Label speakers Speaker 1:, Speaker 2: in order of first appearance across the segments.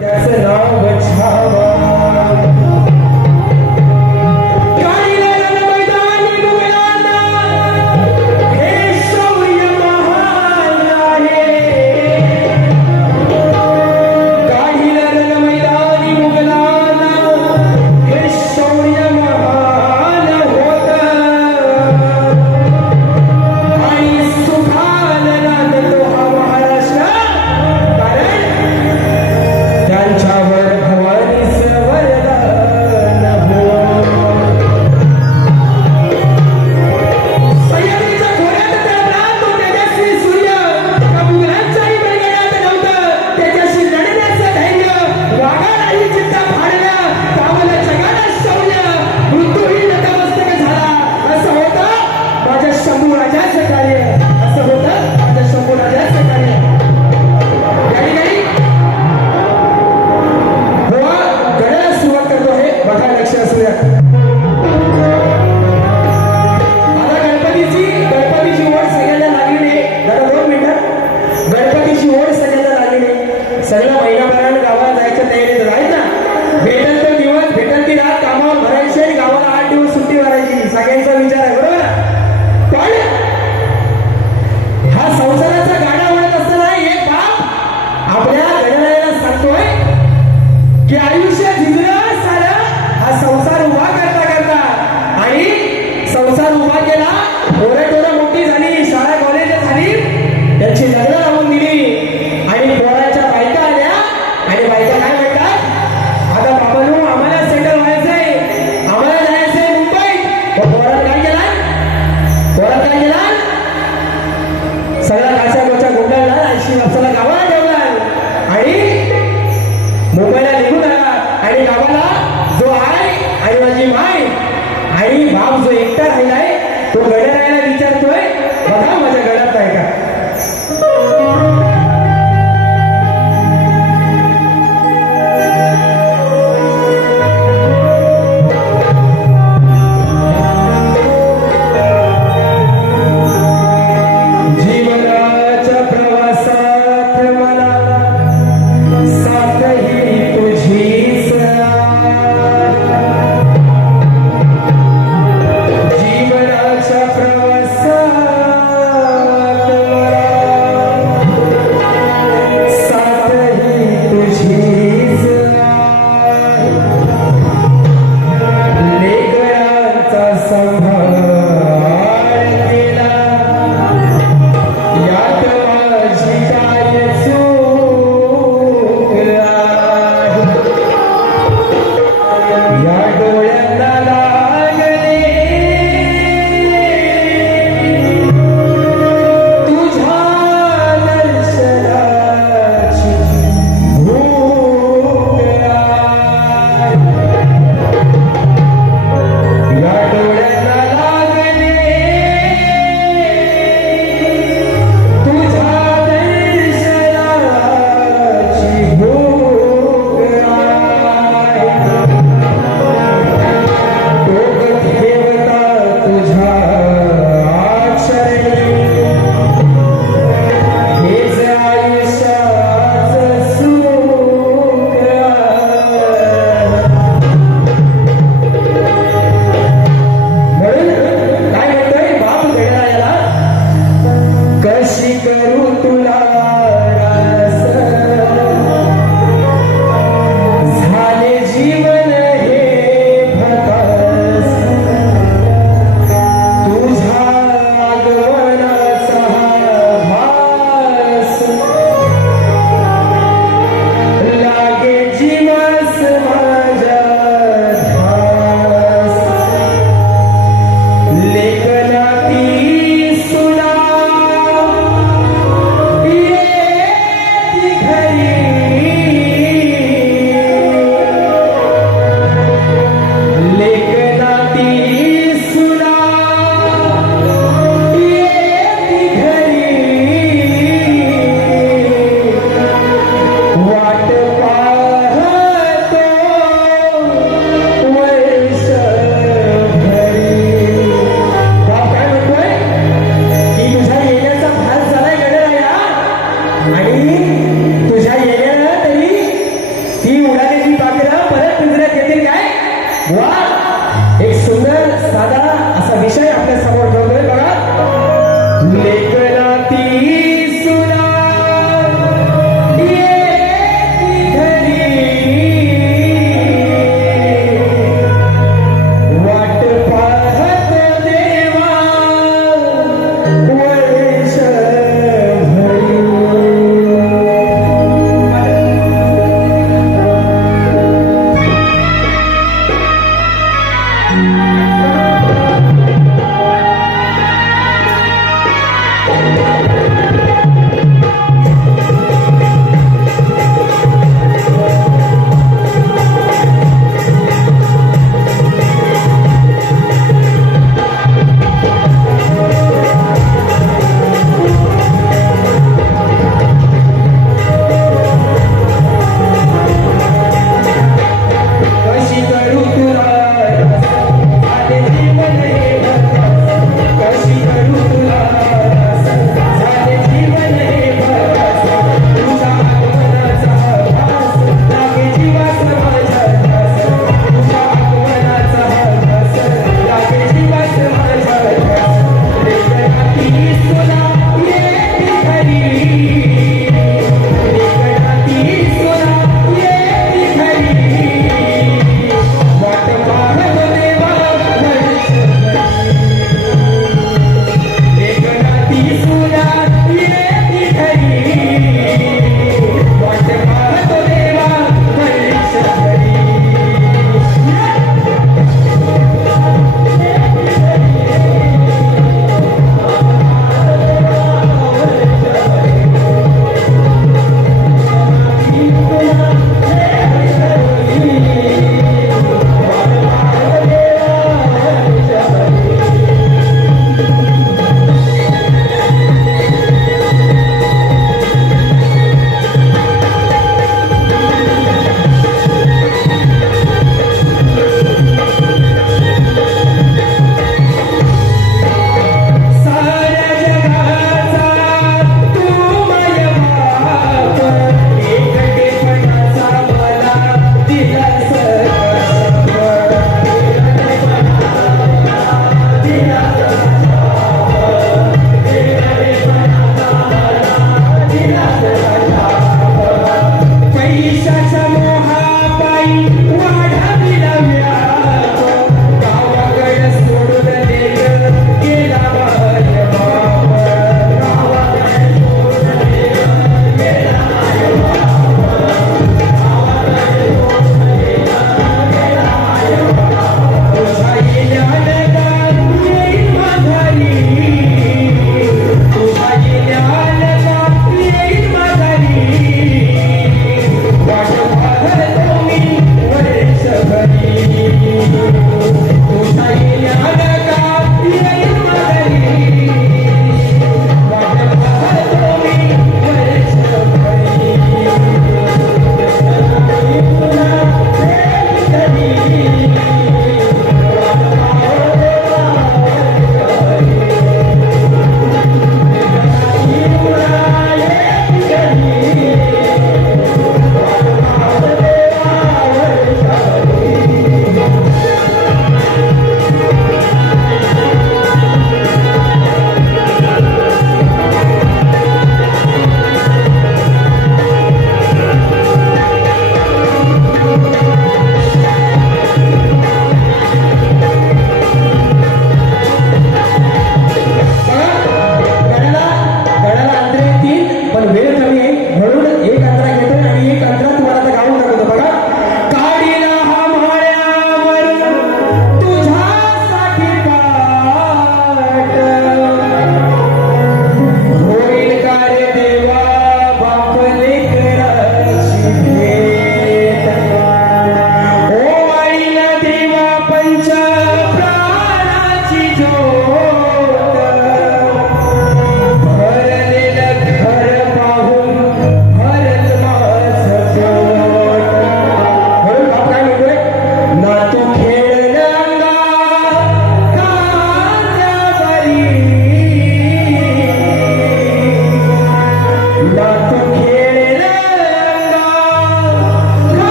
Speaker 1: त्याचं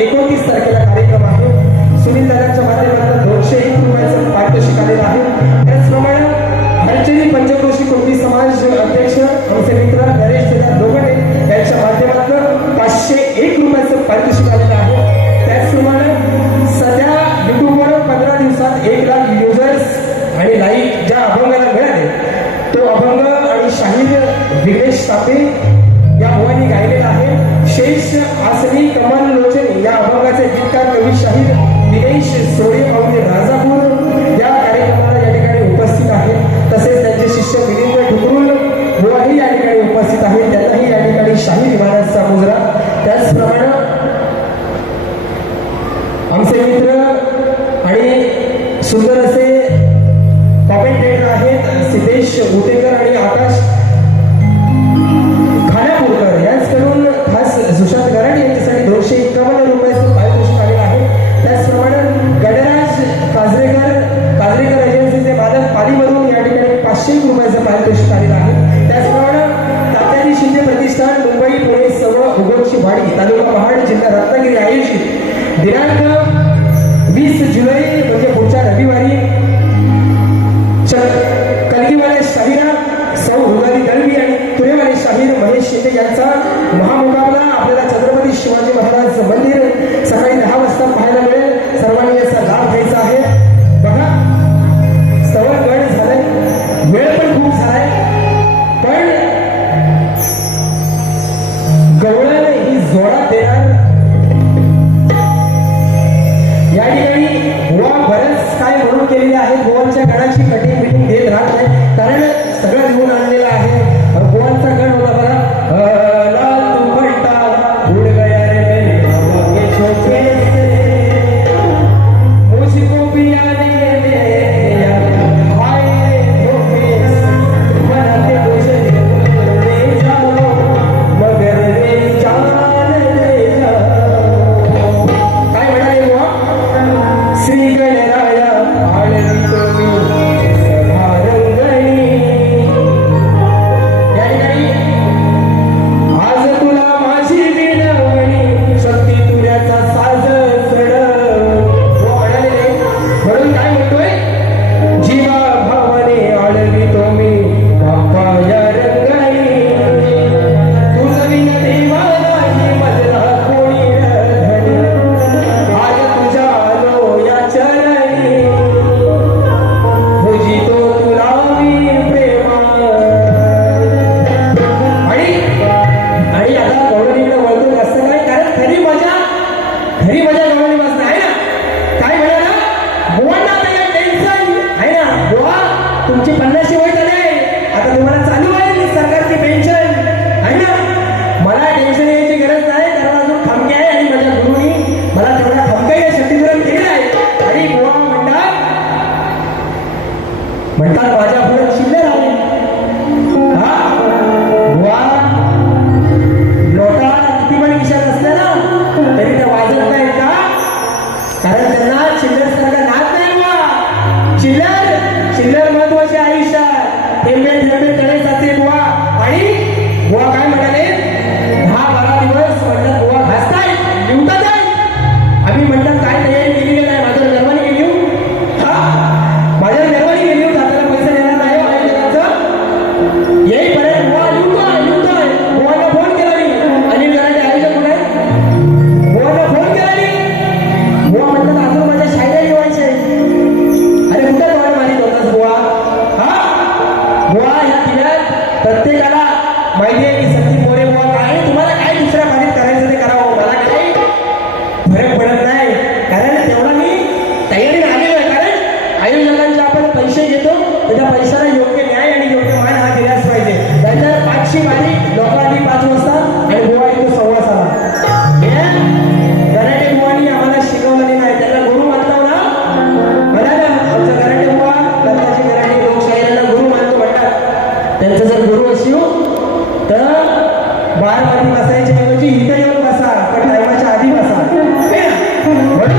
Speaker 1: एकोणतीस तारखेला कार्यक्रम आहे. सुनील दादांच्या माध्यमातून दोनशे एक रुपयाचं पारितोषिक आलेलं आहे. त्याचप्रमाणे हरचरी पंचक्रोशी कोटी समाज अध्यक्ष आमचे मित्र नरेश दादा यांच्या माध्यमातून पाचशे एक रुपयाचं पारितोषिक आलेलं आहे. त्याचप्रमाणे सध्या युट्यूबवर पंधरा दिवसात एक लाख युजर्स आणि लाईक ज्या अभंगाला मिळाले तो अभंग आणि शाहीर विघ्नेश तापे या मुलांनी गायलेला आहे. शेष आसनी कमल लोच या अभंगाचे गीतकार कविशाहीर निलेश सोळे माऊली राजापूर या कार्यक्रमाला या ठिकाणी उपस्थित आहेत. तसेच त्यांचे शिष्य मिलिंद ठुकरुल बुवाही या ठिकाणी उपस्थित आहे त्यांनाही या ठिकाणी शाही इमारतचा मुजरा. त्याचप्रमाणे आमचे मित्र आणि सुंदर असे कॉमेंटेटर आहेत सिद्धेश उतेकर त्यांचा जर गुरु असू तर बाहेर आधी बसायच्या ऐवजी इथं येऊन बसा पण टायमाच्या आधी बसा. हो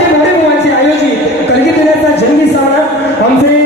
Speaker 1: भारतीय मोठे मुलांचे आयोजित करगी देण्याचा जंगी सामना आमचे